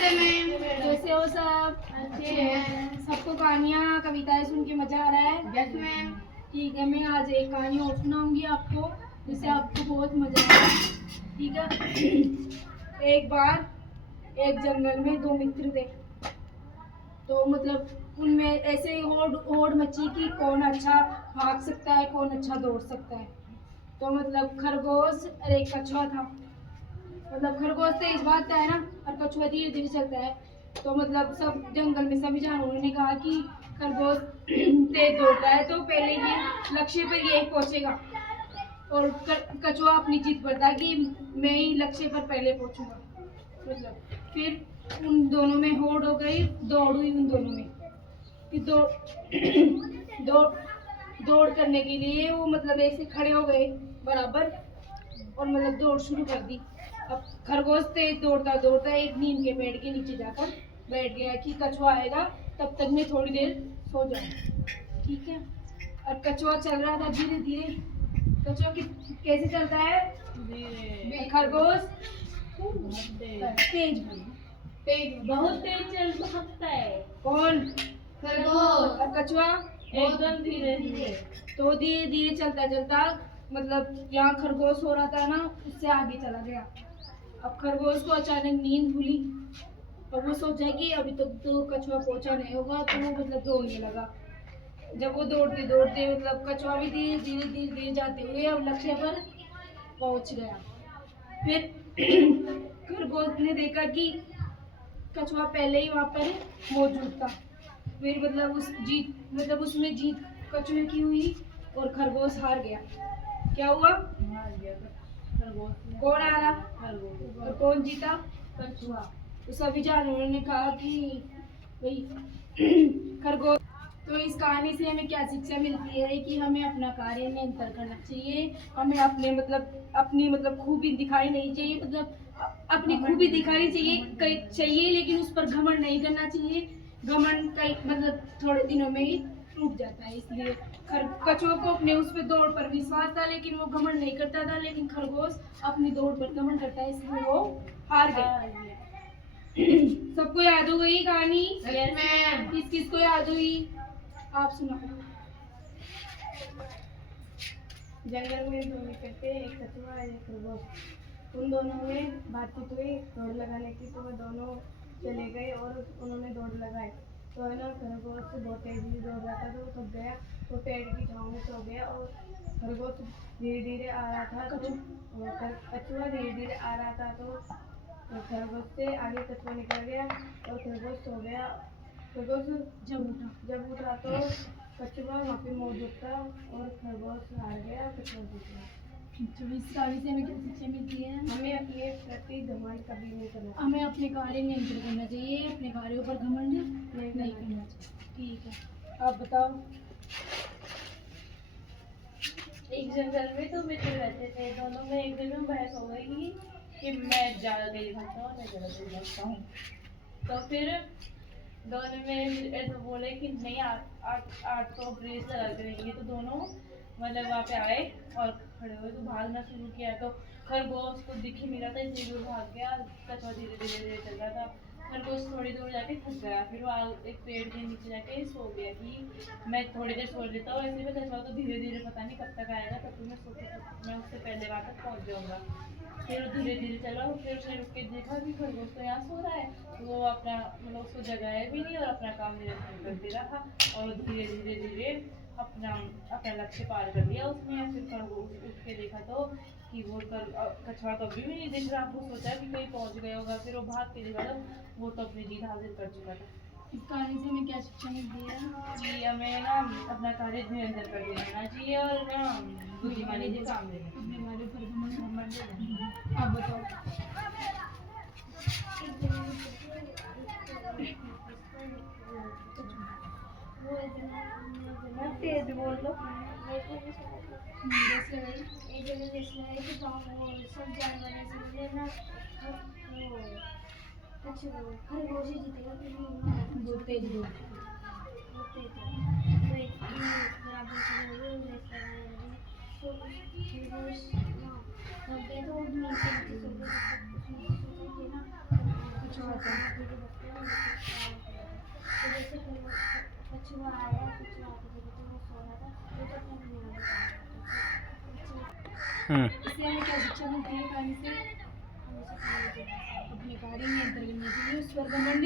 कैसे हो सब? अच्छे हैं। सबको कहानियाँ कविताएं सुन के मजा आ रहा है? Yes ma'am. ठीक है, मैं आज एक कहानी और सुनाऊंगी आपको जिससे आपको बहुत मजा आएगा। ठीक है। एक बार एक जंगल में दो मित्र थे। तो मतलब उनमें ऐसे होड़ होड़ मची कि कौन अच्छा भाग सकता है, कौन अच्छा दौड़ सकता है। तो मतलब खरगोश और एक कछुआ था। मतलब खरगोश तेज भागता है ना और कछुआ धीरे धीरे चलता है। तो मतलब सब जंगल में सभी जानवरों ने कहा कि खरगोश तेज दौड़ता है तो पहले ये लक्ष्य पर ये पहुंचेगा, और कछुआ अपनी जीत पर था कि मैं ही लक्ष्य पर पहले पहुंचूंगा। मतलब फिर उन दोनों में होड़ हो गई, दौड़ हुई उन दोनों में। फिर दौड़ दौड़ करने के लिए वो मतलब ऐसे खड़े हो गए बराबर, और मतलब दौड़ शुरू कर दी। अब खरगोश तेज दौड़ता दौड़ता एक नीम के पेड़ के नीचे जाकर बैठ गया कि कछुआ आएगा तब तक मैं थोड़ी देर सो जाऊं। ठीक है। और कछुआ चल रहा था धीरे धीरे। कछुआ कैसे चलता है? धीरे। खरगोश तेज बहुत तेज चल सकता है। कौन? खरगोश। और कछुआ एकदम धीरे धीरे। तो धीरे धीरे चलता चलता मतलब यहाँ खरगोश हो रहा था ना, उससे आगे चला गया। अब खरगोश को अचानक नींद खुली और वो सोचा कि अभी तक तो कछुआ पहुंचा नहीं होगा, तो वो मतलब दौड़ने लगा। जब वो दौड़ते दौड़ते मतलब कछुआ भी धीरे धीरे धीरे धीरे जाते हुए अब लक्ष्य पर पहुंच गया। फिर खरगोश ने देखा कि कछुआ पहले ही वहां पर मौजूद था। फिर मतलब उसमें जीत कछुए की हुई और खरगोश हार गया। क्या हुआ? हार गया खरगोश। कौन हारा? खरगोश। और कौन जीता? कछुआ। तो सभी जानवरों ने कहा कि भाई खरगोश। तो इस कहानी से हमें क्या शिक्षा मिलती है कि हमें अपना कार्य निरंतर करना चाहिए। हमें अपनी मतलब खूबी दिखाई नहीं चाहिए, मतलब अपनी खूबी दिखानी चाहिए लेकिन उस पर घमंड नहीं करना चाहिए। घमंड कई मतलब थोड़े दिनों में ही टूट जाता है। इसलिए कछुआ को अपने उस पर दौड़ पर विश्वास था लेकिन वो घमंड नहीं करता था, लेकिन खरगोश अपनी दौड़ पर घमंड करता है इसलिए वो हार गया। सबको याद हो गई कहानी? Yes ma'am. किस किस को याद हुई? आप सुनाओ। जंगल में दो मित्र थे, एक कछुआ और एक खरगोश। उन दोनों में बातचीत हुई दौड़ लगाने की, तो वे दोनों चले गए और उन्होंने दौड़ लगाई। तो है ना, खरगोश बहुत तेजी दौड़ रहा था तो वो थक गया, तो पेड़ की छांव में सो गया। और खरगोश धीरे धीरे आ रहा था तो कछुआ धीरे धीरे आ रहा था तो खरगोश से आगे कछुआ निकल गया और खरगोश सो गया। खरगोश जब उठा तो कछुआ वहाँ पे मौजूद था और खरगोश हार गया, कछुआ जीत गया। इस कहानी से हमें क्या शिक्षा मिलती है? हमें अपने प्रति घमंड कभी नहीं करना चाहिए। हमें अपने कार्य नियंत्रित करना चाहिए, अपने कार्यों पर घमंड नहीं करना चाहिए। ठीक है, आप बताओ। एक जंगल में दो मित्र रहते थे, दोनों में एक दिन में बहस हो गई कि मैं ज़्यादा तेज भागता हूँ, मैं ज़्यादा तेज भागता हूँ। तो फिर दोनों में ऐसा बोले कि नहीं, 800 ब्रेस लगा करेंगे। तो दोनों मतलब वहाँ पे आए और खड़े हुए तो भागना शुरू किया। तो खरगोश को दिख ही नहीं रहा था, इतनी दूर भाग गया। कछुआ धीरे धीरे धीरे चल रहा था। खरगोश थोड़ी दूर जाके थक गया, फिर वो एक पेड़ के नीचे जाके सो गया कि मैं थोड़ी देर सो लेता हूँ, ऐसे में कछुआ तो धीरे धीरे पता नहीं कब तक आएगा, तब तक मैं उससे पहले वहाँ तक पहुँच जाऊँगा। फिर वो धीरे धीरे चला, फिर उसने रुक के देखा कि खरगोश तो यहाँ सो रहा है। तो वो अपना मतलब उसको जगाया भी नहीं और अपना काम निरंतर करते रहा और धीरे धीरे धीरे अपना लक्ष्य पार कर लिया उसने। फिर खरगोश उठ के देखा तो कि वो कछुआ कभी भी नहीं दिख रहा। वो सोचा कि कहीं पहुंच गया होगा, फिर वो भाग के देखा तो वो तो अपनी जीत हासिल कर चुका था। इस कहानी से हमें क्या शिक्षा मिलती है? कि हमें ना अपना कार्य निरंतर करते रहना चाहिए और ना बुद्धिमानी से काम लेना चाहिए। अपने कार्यों पर घमंड। आप बताओ। तेज बोल लो। खरगोश जीतेगा वो तेज अच्छा आता है। इससे हमें क्या शिक्षा मिलती है कहानी से? अपने कार्य नियंत्रण करने के लिए उस पर घमंड